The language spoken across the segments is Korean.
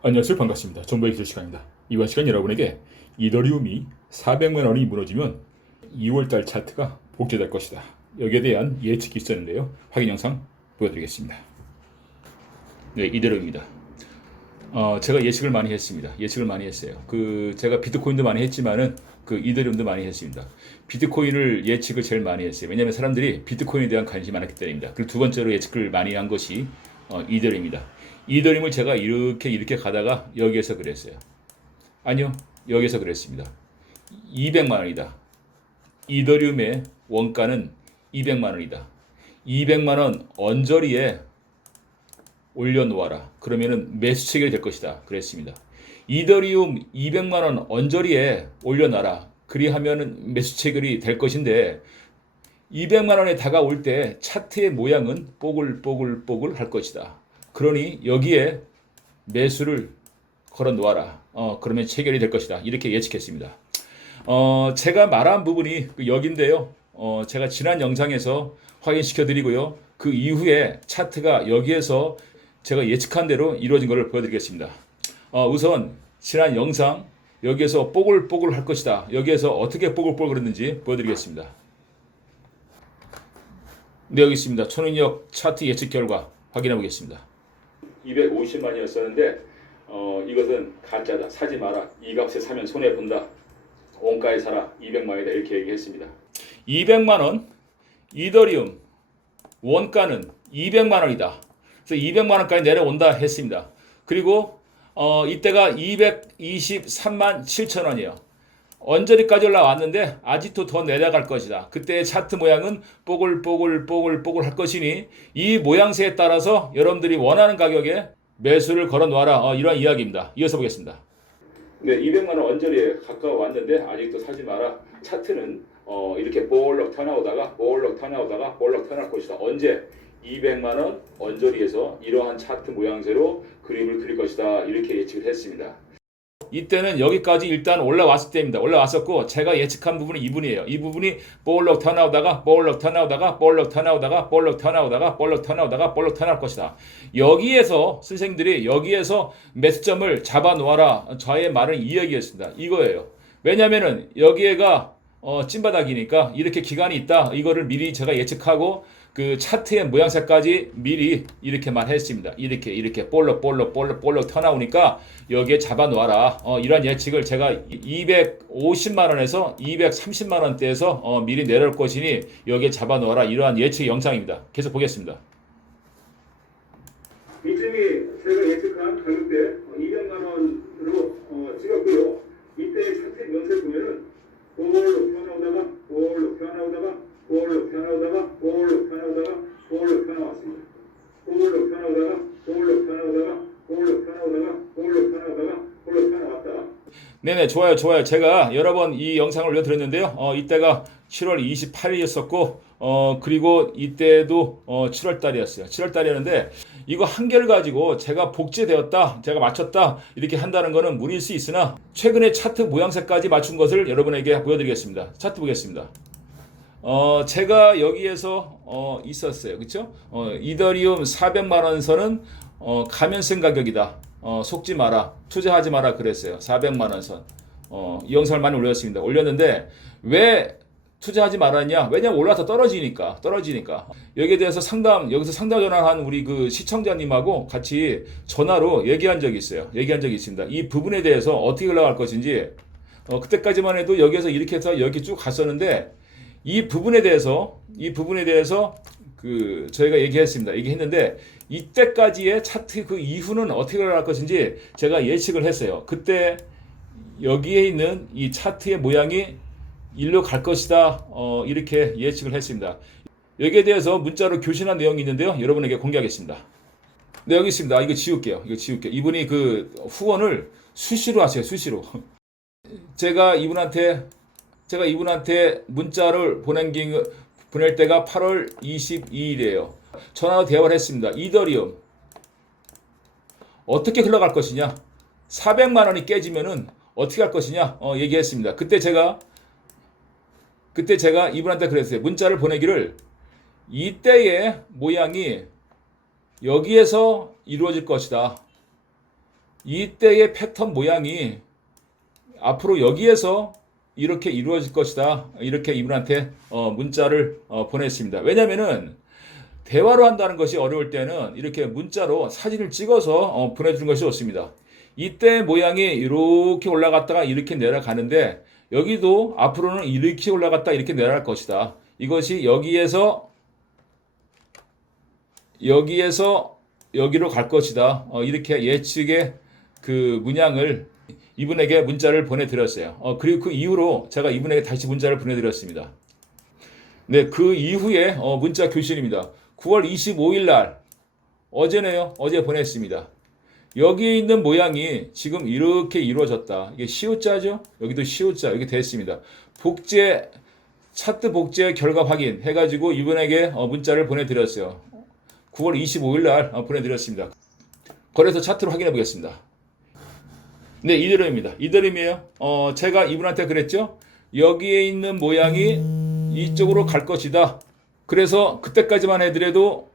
안녕하세요. 반갑습니다. 정보의 기술 시간입니다. 이번 시간 여러분에게 이더리움이 400만 원이 무너지면 2월달 차트가 복제될 것이다. 여기에 대한 예측이 있었는데요. 확인 영상 보여드리겠습니다. 네, 이더리움입니다. 제가 예측을 많이 했습니다. 예측을 많이 했어요. 제가 비트코인도 많이 했지만은 이더리움도 많이 했습니다. 비트코인을 예측을 제일 많이 했어요. 왜냐하면 사람들이 비트코인에 대한 관심이 많았기 때문입니다. 그리고 두 번째로 예측을 많이 한 것이 이더리움입니다. 이더리움을 제가 이렇게 가다가 여기에서 그랬어요. 아니요, 여기서 그랬습니다. 200만 원이다. 이더리움의 원가는 200만 원이다. 200만 원 언저리에 올려놓아라. 그러면은 매수 체결이 될 것이다. 그랬습니다. 이더리움 200만 원 언저리에 올려놔라. 그리하면은 매수 체결이 될 것인데 200만 원에 다가올 때 차트의 모양은 뽀글뽀글 할 것이다. 그러니 여기에 매수를 걸어 놓아라. 그러면 체결이 될 것이다. 이렇게 예측했습니다. 제가 말한 부분이 여기인데요. 제가 지난 영상에서 확인시켜 드리고요. 그 이후에 차트가 여기에서 제가 예측한 대로 이루어진 것을 보여드리겠습니다. 우선 지난 영상 여기에서 뽀글뽀글 할 것이다. 여기에서 어떻게 뽀글뽀글 했는지 보여드리겠습니다. 네, 여기 있습니다. 초능력 차트 예측 결과 확인해 보겠습니다. 250만이었었는데 이것은 가짜다. 사지 마라. 이 값에 사면 손해 본다. 원가에 사라. 200만이다. 이렇게 얘기했습니다. 200만 원 이더리움 원가는 200만 원이다. 그래서 200만 원까지 내려온다 했습니다. 그리고 이때가 223만 7천 원이에요. 언저리까지 올라왔는데 아직도 더 내려갈 것이다. 그때의 차트 모양은 뽀글뽀글 할 것이니 이 모양새에 따라서 여러분들이 원하는 가격에 매수를 걸어 놓아라. 이런 이야기입니다. 이어서 보겠습니다. 네, 200만 원 언저리에 가까워 왔는데 아직도 사지 마라. 차트는 이렇게 볼록 튀어나오다가 볼록 튀어나올 것이다. 언제? 200만 원 언저리에서 이러한 차트 모양새로 그림을 그릴 것이다. 이렇게 예측을 했습니다. 이때는 여기까지 일단 올라왔을 때입니다. 올라왔었고 제가 예측한 부분이 이 부분이에요. 이 부분이 볼록 튀어나오다가 튀어나올 것이다. 여기에서 선생님들이 여기에서 매수점을 잡아 놓아라. 저의 말은 이 얘기였습니다. 이거예요. 왜냐면은 여기에가 찐바닥이니까 이렇게 기간이 있다. 이거를 미리 제가 예측하고 그 차트의 모양새까지 미리 이렇게 말했습니다. 이렇게 볼록 튀어나오니까 여기에 잡아 놓아라. 이런 예측을 제가 250만 원에서 230만 원대에서 미리 내려올 것이니 여기에 잡아 놓아라. 이러한 예측 영상입니다. 계속 보겠습니다. 이쯤이 제가 예측한 가격대 200만 원으로 찍었고요. 이때 차트 명세 보면은 볼록 튀어나오다가 볼록 튀어나왔습니다. 볼록 튀어나오다가 네네, 좋아요. 제가 여러 번 이 영상을 올려드렸는데요. 이때가 7월 28일이었었고, 그리고 이때도 7월 달이었어요. 7월 달이었는데, 이거 한 개를 가지고 제가 복제되었다, 제가 맞췄다, 이렇게 한다는 거는 무리일 수 있으나, 최근에 차트 모양새까지 맞춘 것을 여러분에게 보여드리겠습니다. 차트 보겠습니다. 제가 여기에서 있었어요. 그쵸? 이더리움 400만 원 선은 가면성 가격이다. 속지 마라. 투자하지 마라 그랬어요. 400만 원 선. 이 영상을 많이 올렸습니다. 올렸는데 왜 투자하지 말았냐? 왜냐면 올라서 떨어지니까. 여기에 대해서 여기서 상담 전화한 우리 그 시청자님하고 같이 전화로 얘기한 적이 있어요. 얘기한 적이 있습니다. 이 부분에 대해서 어떻게 흘러갈 것인지, 그때까지만 해도 여기에서 이렇게 해서 이렇게 쭉 갔었는데, 이 부분에 대해서 저희가 얘기했는데 이때까지의 차트 그 이후는 어떻게 나갈 것인지 제가 예측을 했어요. 그때 여기에 있는 이 차트의 모양이 일로 갈 것이다. 이렇게 예측을 했습니다. 여기에 대해서 문자로 교신한 내용이 있는데요. 여러분에게 공개하겠습니다. 네, 여기 있습니다. 이거 지울게요. 이분이 그 후원을 수시로 하세요. 수시로. 제가 이분한테 문자를 보낼 때가 8월 22일이에요. 전화로 대화를 했습니다. 이더리움 어떻게 흘러갈 것이냐? 400만 원이 깨지면은 어떻게 할 것이냐? 얘기했습니다. 그때 제가 이분한테 그랬어요. 문자를 보내기를 이때의 모양이 여기에서 이루어질 것이다. 이때의 패턴 모양이 앞으로 여기에서 이렇게 이루어질 것이다. 이렇게 이분한테 문자를 보냈습니다. 왜냐면은 대화로 한다는 것이 어려울 때는 이렇게 문자로 사진을 찍어서 보내주는 것이 좋습니다. 이때 모양이 이렇게 올라갔다가 이렇게 내려가는데 여기도 앞으로는 이렇게 올라갔다 이렇게 내려갈 것이다. 이것이 여기에서 여기로 갈 것이다. 이렇게 예측의 그 문양을 이분에게 문자를 보내드렸어요. 그리고 그 이후로 제가 이분에게 다시 문자를 보내드렸습니다. 네, 그 이후에 문자 교신입니다. 9월 25일 날 어제네요. 어제 보냈습니다. 여기에 있는 모양이 지금 이렇게 이루어졌다. 이게 시옷자죠? 여기도 시옷자 이렇게 됐습니다. 복제 차트 복제 결과 확인 해가지고 이분에게 문자를 보내드렸어요. 9월 25일 날 보내드렸습니다. 거래소 차트로 확인해 보겠습니다. 네, 이대로입니다. 이대로이에요. 제가 이분한테 그랬죠. 여기에 있는 모양이 이쪽으로 갈 것이다. 그래서 그때까지만 해더라도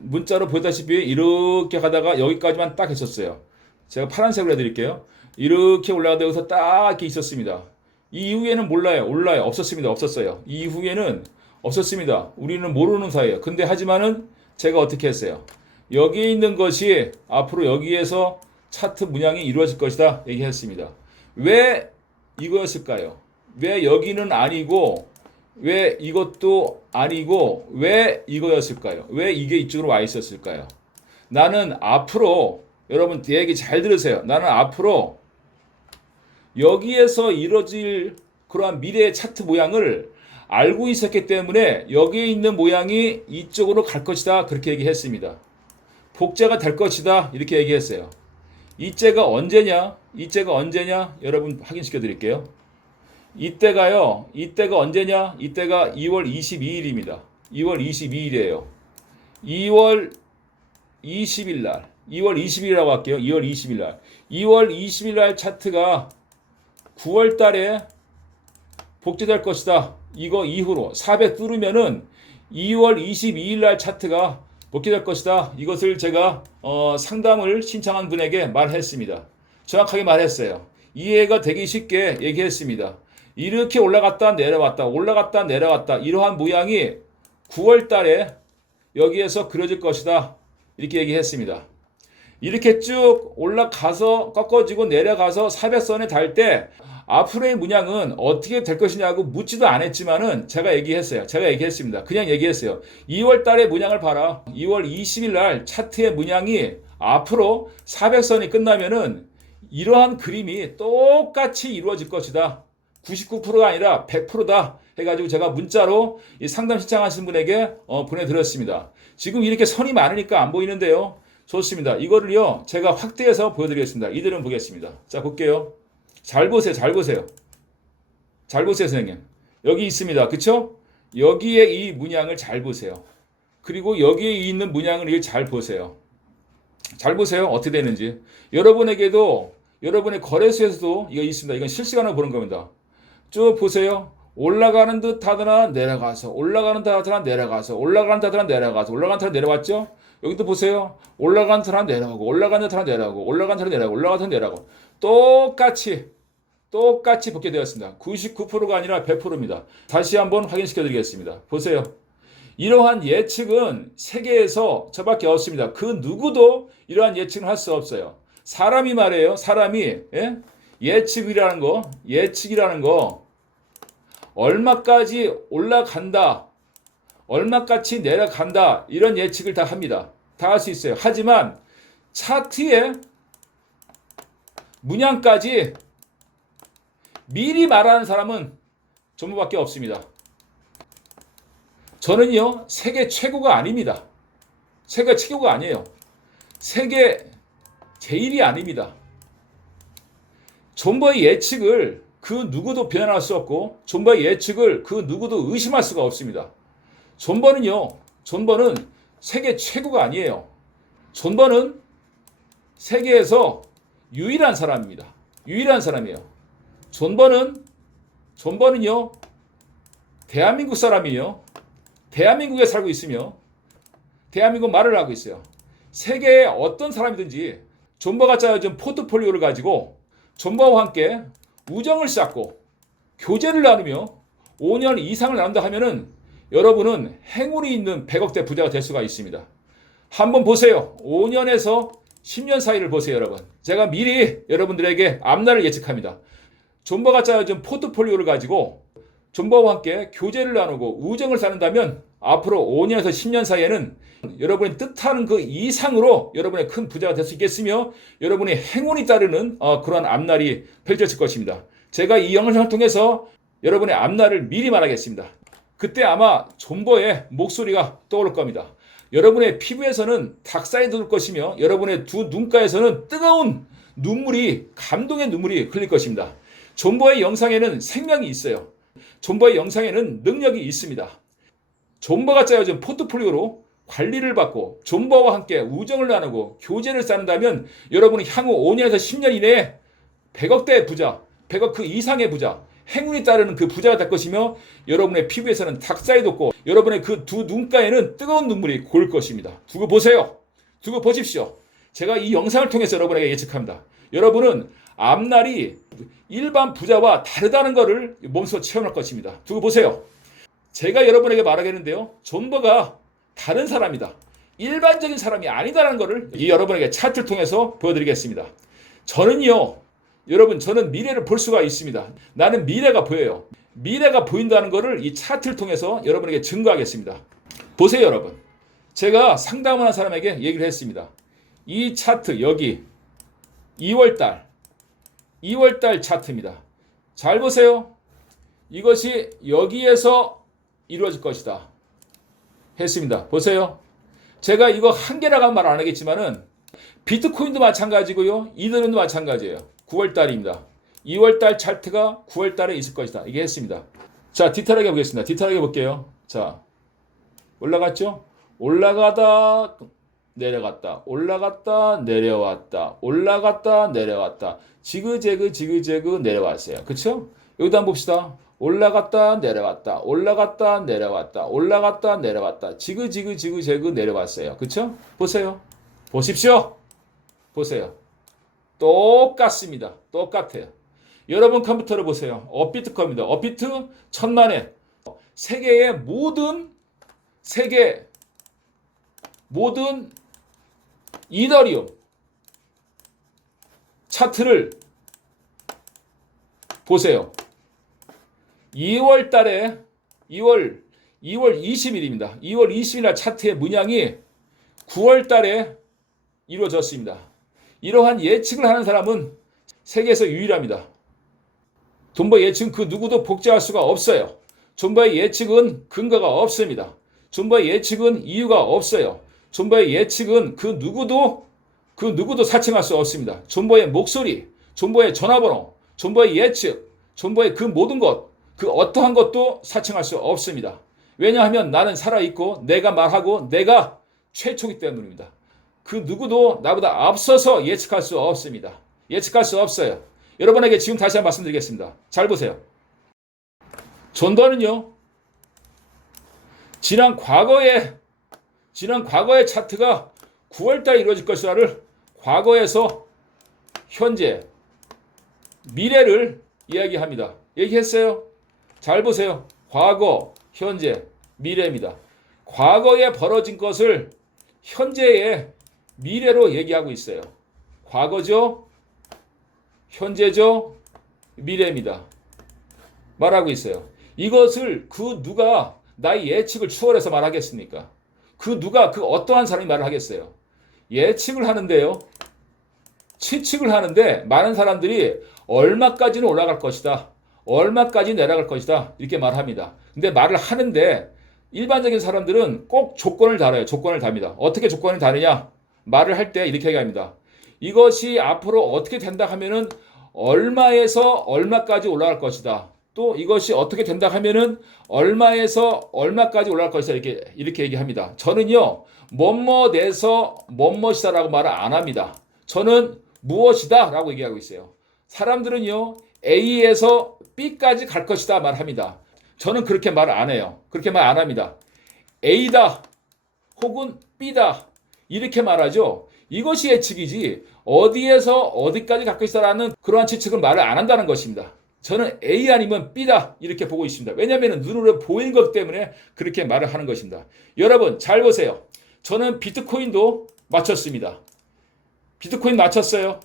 문자로 보다시피 이렇게 가다가 여기까지만 딱 했었어요. 제가 파란색으로 해드릴게요. 이렇게 올라가다 여기서 딱 이렇게 있었습니다. 이 이후에는 몰라요. 없었습니다. 없었어요. 이 이후에는 없었습니다. 우리는 모르는 사이예요. 근데 하지만은 제가 어떻게 했어요? 여기에 있는 것이 앞으로 여기에서 차트 문양이 이루어질 것이다 얘기했습니다. 왜 이거였을까요? 왜 여기는 아니고 왜 이것도 아니고 왜 이거였을까요? 왜 이게 이쪽으로 와 있었을까요? 나는 앞으로 여러분 제 얘기 잘 들으세요. 나는 앞으로 여기에서 이루어질 그러한 미래의 차트 모양을 알고 있었기 때문에 여기에 있는 모양이 이쪽으로 갈 것이다 그렇게 얘기했습니다. 복제가 될 것이다 이렇게 얘기했어요. 이때가 언제냐? 여러분 확인시켜 드릴게요. 이때가 언제냐? 이때가 2월 22일입니다. 2월 22일이에요. 2월 20일 날, 2월 20일이라고 할게요. 2월 20일 날. 2월 20일 날 차트가 9월 달에 복제될 것이다. 이거 이후로 400 뚫으면은 2월 22일 날 차트가 복제될 것이다. 이것을 제가 상담을 신청한 분에게 말했습니다. 정확하게 말했어요. 이해가 되기 쉽게 얘기했습니다. 이렇게 올라갔다 내려왔다 이러한 모양이 9월 달에 여기에서 그려질 것이다. 이렇게 얘기했습니다. 이렇게 쭉 올라가서 꺾어지고 내려가서 400선에 닿을 때 앞으로의 문양은 어떻게 될 것이냐고 묻지도 않았지만은 제가 얘기했습니다. 그냥 얘기했어요. 2월 달의 문양을 봐라. 2월 20일 날 차트의 문양이 앞으로 400선이 끝나면은 이러한 그림이 똑같이 이루어질 것이다. 99%가 아니라 100%다 해가지고 제가 문자로 이 상담 신청하신 분에게 보내드렸습니다. 지금 이렇게 선이 많으니까 안 보이는데요. 좋습니다. 이거를요 제가 확대해서 보여드리겠습니다. 이들은 보겠습니다. 자 볼게요. 잘 보세요. 선생님. 여기 있습니다. 그쵸? 여기에 이 문양을 잘 보세요. 그리고 여기에 있는 문양을 잘 보세요. 잘 보세요. 어떻게 되는지. 여러분에게도 여러분의 거래소에서도 이거 있습니다. 이건 실시간으로 보는 겁니다. 쭉 보세요. 올라가는 듯 하더나 내려가서 올라가는 듯 하더나 내려가서 올라가는 듯 하더나 내려가서 올라가는 듯 하더나 내려왔죠? 여기도 보세요. 올라가는 듯 하더나 내려가고 올라가는 듯 하더나 내려가고 올라가는 듯 하더나 내려가고 올라가는 듯 하더나 내려가고 똑같이 복제되었습니다. 99%가 아니라 100%입니다. 다시 한번 확인시켜 드리겠습니다. 보세요. 이러한 예측은 세계에서 저밖에 없습니다. 그 누구도 이러한 예측을 할 수 없어요. 사람이 말해요. 예측이라는 거 얼마까지 올라간다, 얼마까지 내려간다 이런 예측을 다 합니다. 다 할 수 있어요. 하지만 차트의 문양까지 미리 말하는 사람은 전부밖에 없습니다. 저는요 세계 최고가 아닙니다. 세계 최고가 아니에요. 세계 제일이 아닙니다. 존버의 예측을 그 누구도 변할 수 없고 존버의 예측을 그 누구도 의심할 수가 없습니다. 존버는 세계 최고가 아니에요. 존버는 세계에서 유일한 사람입니다. 유일한 사람이에요. 존버는요 대한민국 사람이에요. 대한민국에 살고 있으며 대한민국 말을 하고 있어요. 세계의 어떤 사람이든지 존버가 짜여진 포트폴리오를 가지고 존버와 함께 우정을 쌓고 교제를 나누며 5년 이상을 나눈다 하면은 여러분은 행운이 있는 100억대 부자가 될 수가 있습니다. 한번 보세요. 5년에서 10년 사이를 보세요, 여러분. 제가 미리 여러분들에게 앞날을 예측합니다. 존버가 짜여진 포트폴리오를 가지고 존버와 함께 교제를 나누고 우정을 쌓는다면 앞으로 5년에서 10년 사이에는 여러분이 뜻하는 그 이상으로 여러분의 큰 부자가 될 수 있겠으며 여러분의 행운이 따르는 그러한 앞날이 펼쳐질 것입니다. 제가 이 영상을 통해서 여러분의 앞날을 미리 말하겠습니다. 그때 아마 존버의 목소리가 떠오를 겁니다. 여러분의 피부에서는 닭살이 돋을 것이며 여러분의 두 눈가에서는 뜨거운 눈물이, 감동의 눈물이 흘릴 것입니다. 존버의 영상에는 생명이 있어요. 존버의 영상에는 능력이 있습니다. 존버가 짜여진 포트폴리오로 관리를 받고 존버와 함께 우정을 나누고 교제를 쌓는다면 여러분이 향후 5년에서 10년 이내에 100억대의 부자, 100억 그 이상의 부자, 행운이 따르는 그 부자가 될 것이며 여러분의 피부에서는 닭살이 돋고 여러분의 그 두 눈가에는 뜨거운 눈물이 고일 것입니다. 두고 보세요. 두고 보십시오. 제가 이 영상을 통해서 여러분에게 예측합니다. 여러분은 앞날이 일반 부자와 다르다는 것을 몸소 체험할 것입니다. 두고 보세요. 제가 여러분에게 말하겠는데요. 존버가 다른 사람이다. 일반적인 사람이 아니다라는 것을 이 여러분에게 차트를 통해서 보여드리겠습니다. 저는요. 여러분, 저는 미래를 볼 수가 있습니다. 나는 미래가 보여요. 미래가 보인다는 것을 이 차트를 통해서 여러분에게 증거하겠습니다. 보세요, 여러분. 제가 상담하는 사람에게 얘기를 했습니다. 이 차트, 여기 2월달 차트입니다. 잘 보세요. 이것이 여기에서 이루어질 것이다. 했습니다. 보세요. 제가 이거 한 개라고 말 안 하겠지만은 비트코인도 마찬가지고요. 이더리움도 마찬가지예요. 9월달입니다. 2월달 차트가 9월달에 있을 것이다. 이게 했습니다. 자, 디테일하게 보겠습니다. 디테일하게 볼게요. 자, 올라갔죠? 올라가다 내려갔다. 올라갔다 내려왔다. 올라갔다 내려왔다. 지그재그 내려왔어요. 그쵸? 여기도 한번 봅시다. 올라갔다 내려왔다. 올라갔다 내려왔다. 올라갔다 내려왔다. 지그재그 내려왔어요. 그쵸? 보세요. 보십시오. 보세요. 똑같습니다. 똑같아요. 여러분 컴퓨터를 보세요. 업비트 컴퓨터. 업비트 1000만에 세계의 모든 이더리움 차트를 보세요. 2월 20일입니다. 2월 20일 날 차트의 문양이 9월 달에 이루어졌습니다. 이러한 예측을 하는 사람은 세계에서 유일합니다. 존버 예측은 그 누구도 복제할 수가 없어요. 존버의 예측은 근거가 없습니다. 존버의 예측은 이유가 없어요. 존버의 예측은 그 누구도 사칭할 수 없습니다. 존버의 목소리, 존버의 전화번호, 존버의 예측, 존버의 그 모든 것, 그 어떠한 것도 사칭할 수 없습니다. 왜냐하면 나는 살아있고 내가 말하고 내가 최초이기 때문입니다. 그 누구도 나보다 앞서서 예측할 수 없습니다. 예측할 수 없어요. 여러분에게 지금 다시 한번 말씀드리겠습니다. 잘 보세요. 존버는요. 지난 과거의 차트가 9월달에 이루어질 것이라를 과거에서 현재, 미래를 이야기합니다. 얘기했어요. 잘 보세요. 과거, 현재, 미래입니다. 과거에 벌어진 것을 현재의 미래로 얘기하고 있어요. 과거죠, 현재죠, 미래입니다. 말하고 있어요. 이것을 그 누가 나의 예측을 추월해서 말하겠습니까? 그 누가 그 어떠한 사람이 말을 하겠어요? 예측을 하는데요. 추측을 하는데 많은 사람들이 얼마까지는 올라갈 것이다. 얼마까지 내려갈 것이다. 이렇게 말합니다. 근데 말을 하는데 일반적인 사람들은 꼭 조건을 달아요. 조건을 답니다. 어떻게 조건을 다느냐? 말을 할 때 이렇게 얘기합니다. 이것이 앞으로 어떻게 된다 하면은 얼마에서 얼마까지 올라갈 것이다. 또 이것이 어떻게 된다 하면은 얼마에서 얼마까지 올라갈 것이다. 이렇게 얘기합니다. 저는요, 뭐뭐에서 뭐뭐이다라고 말을 안 합니다. 저는 무엇이다라고 얘기하고 있어요. 사람들은요, A에서 B까지 갈 것이다 말합니다. 저는 그렇게 말을 안 해요. 그렇게 말 안 합니다. A다 혹은 B다. 이렇게 말하죠. 이것이 예측이지 어디에서 어디까지 갖고 있어라는 그러한 추측을 말을 안 한다는 것입니다. 저는 A 아니면 B다 이렇게 보고 있습니다. 왜냐하면 눈으로 보이는 것 때문에 그렇게 말을 하는 것입니다. 여러분 잘 보세요. 저는 비트코인도 맞췄습니다. 비트코인 맞췄어요.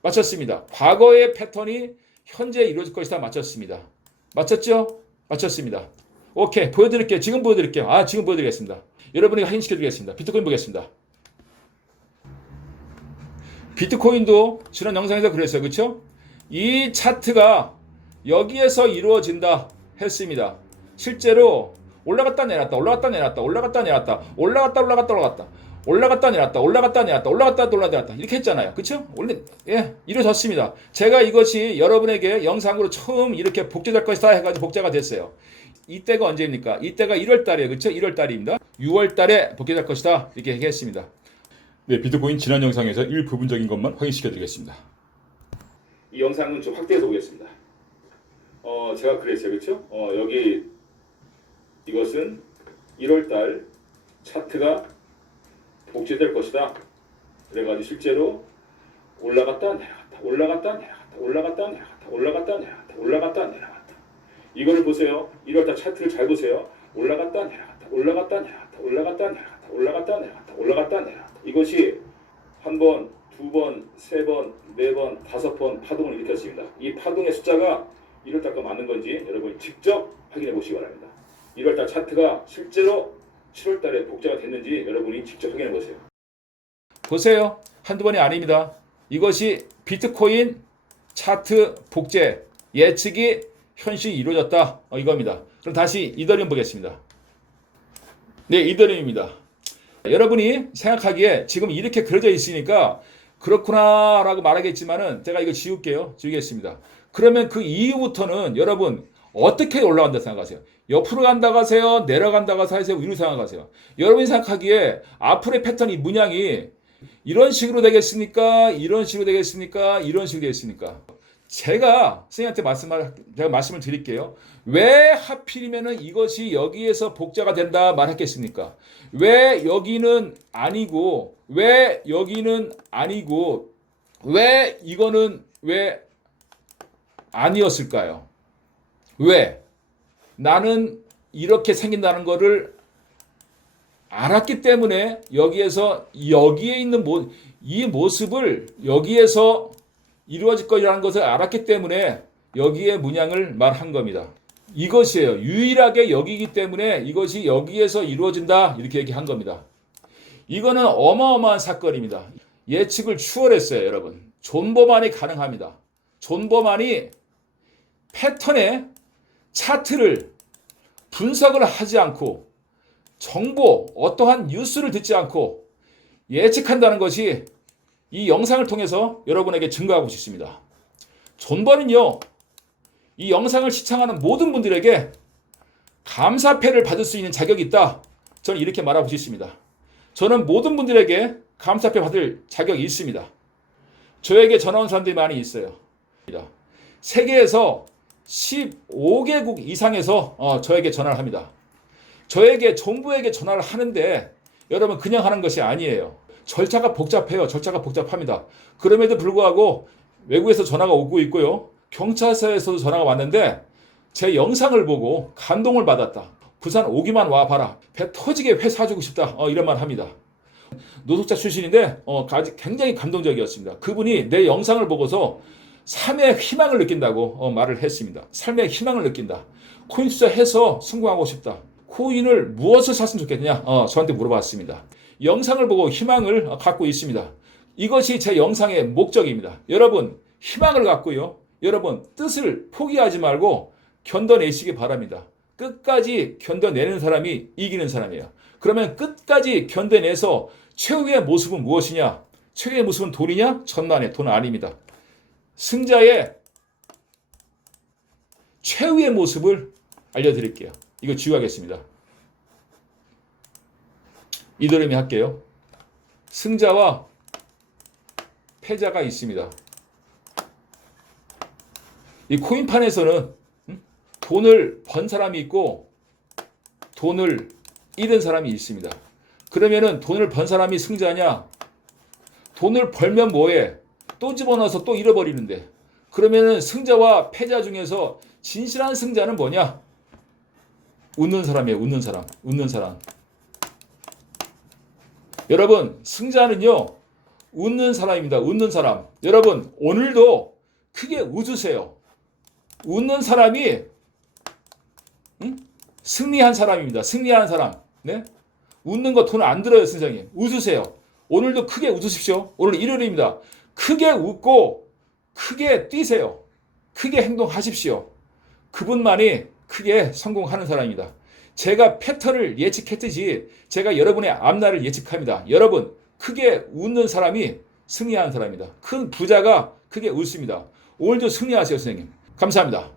맞췄습니다. 과거의 패턴이 현재 이루어질 것이다 맞췄습니다. 맞췄죠? 맞췄습니다. 오케이 보여드릴게요. 지금 보여드릴게요. 지금 보여드리겠습니다. 여러분에게 확인시켜드리겠습니다. 비트코인 보겠습니다. 비트코인도 지난 영상에서 그랬어요. 그렇죠? 이 차트가 여기에서 이루어진다 했습니다. 실제로 올라갔다 내렸다 올라갔다 내렸다 올라갔다 내렸다 올라갔다 올라갔다 올라갔다 올라갔다 내렸다 올라갔다 내렸다 올라갔다 올라갔다 내렸다 이렇게 했잖아요. 그렇죠? 원래 이루어졌습니다. 제가 이것이 여러분에게 영상으로 처음 이렇게 복제될 것이다 해가지고 복제가 됐어요. 이때가 언제입니까? 이때가 1월 달이에요. 그렇죠? 1월 달입니다. 6월 달에 복제될 것이다 이렇게 얘기했습니다. 네, 비트코인 지난 영상에서 일부분적인 것만 확인시켜 드리겠습니다. 이 영상은 좀 확대해서 보겠습니다. 제가 그랬어요. 그렇죠? 여기 이것은 1월 달 차트가 복제될 것이다. 그래가지고 실제로 올라갔다 내려갔다 올라갔다 내려갔다 올라갔다 내려갔다 올라갔다 내려갔다 올라갔다 내려갔다 이걸 보세요. 1월 달 차트를 잘 보세요. 올라갔다 내려갔다 올라갔다 내려갔다 올라갔다 내려갔다 올라갔다 내려갔다 올라갔다 내려갔다 이것이 한 번, 두 번, 세 번, 네 번, 다섯 번 파동을 일으켰습니다. 이 파동의 숫자가 1월 달과 맞는 건지 여러분이 직접 확인해 보시기 바랍니다. 1월 달 차트가 실제로 7월 달에 복제가 됐는지 여러분이 직접 확인해 보세요. 보세요. 한두 번이 아닙니다. 이것이 비트코인 차트 복제 예측이 현실이 이루어졌다. 이겁니다. 그럼 다시 이더리움 보겠습니다. 네, 이더리움입니다. 여러분이 생각하기에 지금 이렇게 그려져 있으니까 그렇구나 라고 말하겠지만은 제가 이거 지우겠습니다. 그러면 그 이후부터는 여러분 어떻게 올라간다 생각하세요? 옆으로 간다고 하세요? 내려간다고 하세요? 위로 생각하세요? 여러분이 생각하기에 앞으로의 패턴이 문양이 이런 식으로 되겠습니까? 이런 식으로 되겠습니까? 이런 식으로 되겠습니까? 제가 선생님한테 말씀을 드릴게요. 왜 하필이면은 이것이 여기에서 복제가 된다 말했겠습니까? 왜 여기는 아니고, 왜 여기는 아니고, 왜 이거는 왜 아니었을까요? 왜? 나는 이렇게 생긴다는 거를 알았기 때문에 여기에서 여기에 있는 이 모습을 여기에서 이루어질 것이라는 것을 알았기 때문에 여기에 문양을 말한 겁니다. 이것이에요. 유일하게 여기이기 때문에 이것이 여기에서 이루어진다 이렇게 얘기한 겁니다. 이거는 어마어마한 사건입니다. 예측을 추월했어요. 여러분. 존버만이 가능합니다. 존버만이 패턴의 차트를 분석을 하지 않고 정보, 어떠한 뉴스를 듣지 않고 예측한다는 것이 이 영상을 통해서 여러분에게 증거하고 싶습니다. 존버는요, 이 영상을 시청하는 모든 분들에게 감사패를 받을 수 있는 자격이 있다. 저는 이렇게 말하고 싶습니다. 저는 모든 분들에게 감사패 받을 자격이 있습니다. 저에게 전화 온 사람들이 많이 있어요. 세계에서 15개국 이상에서 저에게 전화를 합니다. 정부에게 전화를 하는데 여러분 그냥 하는 것이 아니에요. 절차가 복잡해요. 절차가 복잡합니다. 그럼에도 불구하고 외국에서 전화가 오고 있고요. 경찰서에서도 전화가 왔는데 제 영상을 보고 감동을 받았다. 부산 오기만 와봐라. 배 터지게 회 사주고 싶다. 이런 말 합니다. 노숙자 출신인데 굉장히 감동적이었습니다. 그분이 내 영상을 보고서 삶의 희망을 느낀다고 말을 했습니다. 삶의 희망을 느낀다. 코인 투자해서 성공하고 싶다. 코인을 무엇을 샀으면 좋겠냐? 저한테 물어봤습니다. 영상을 보고 희망을 갖고 있습니다. 이것이 제 영상의 목적입니다. 여러분 희망을 갖고요. 여러분 뜻을 포기하지 말고 견뎌내시기 바랍니다. 끝까지 견뎌내는 사람이 이기는 사람이에요. 그러면 끝까지 견뎌내서 최후의 모습은 무엇이냐? 최후의 모습은 돈이냐? 천만에 돈 아닙니다. 승자의 최후의 모습을 알려드릴게요. 이거 지우겠습니다. 이더리움이 할게요. 승자와 패자가 있습니다. 이 코인판에서는 돈을 번 사람이 있고 돈을 잃은 사람이 있습니다. 그러면은 돈을 번 사람이 승자냐? 돈을 벌면 뭐해? 또 집어넣어서 또 잃어버리는데. 그러면은 승자와 패자 중에서 진실한 승자는 뭐냐? 웃는 사람이에요. 웃는 사람. 웃는 사람. 여러분, 승자는요. 웃는 사람입니다. 웃는 사람. 여러분, 오늘도 크게 웃으세요. 웃는 사람이 승리한 사람입니다. 승리한 사람. 네? 웃는 거 돈 안 들어요, 선생님. 웃으세요. 오늘도 크게 웃으십시오. 오늘 일요일입니다. 크게 웃고 크게 뛰세요. 크게 행동하십시오. 그분만이 크게 성공하는 사람입니다. 제가 패턴을 예측했듯이 제가 여러분의 앞날을 예측합니다. 여러분, 크게 웃는 사람이 승리하는 사람입니다. 큰 부자가 크게 웃습니다. 오늘도 승리하세요, 선생님. 감사합니다.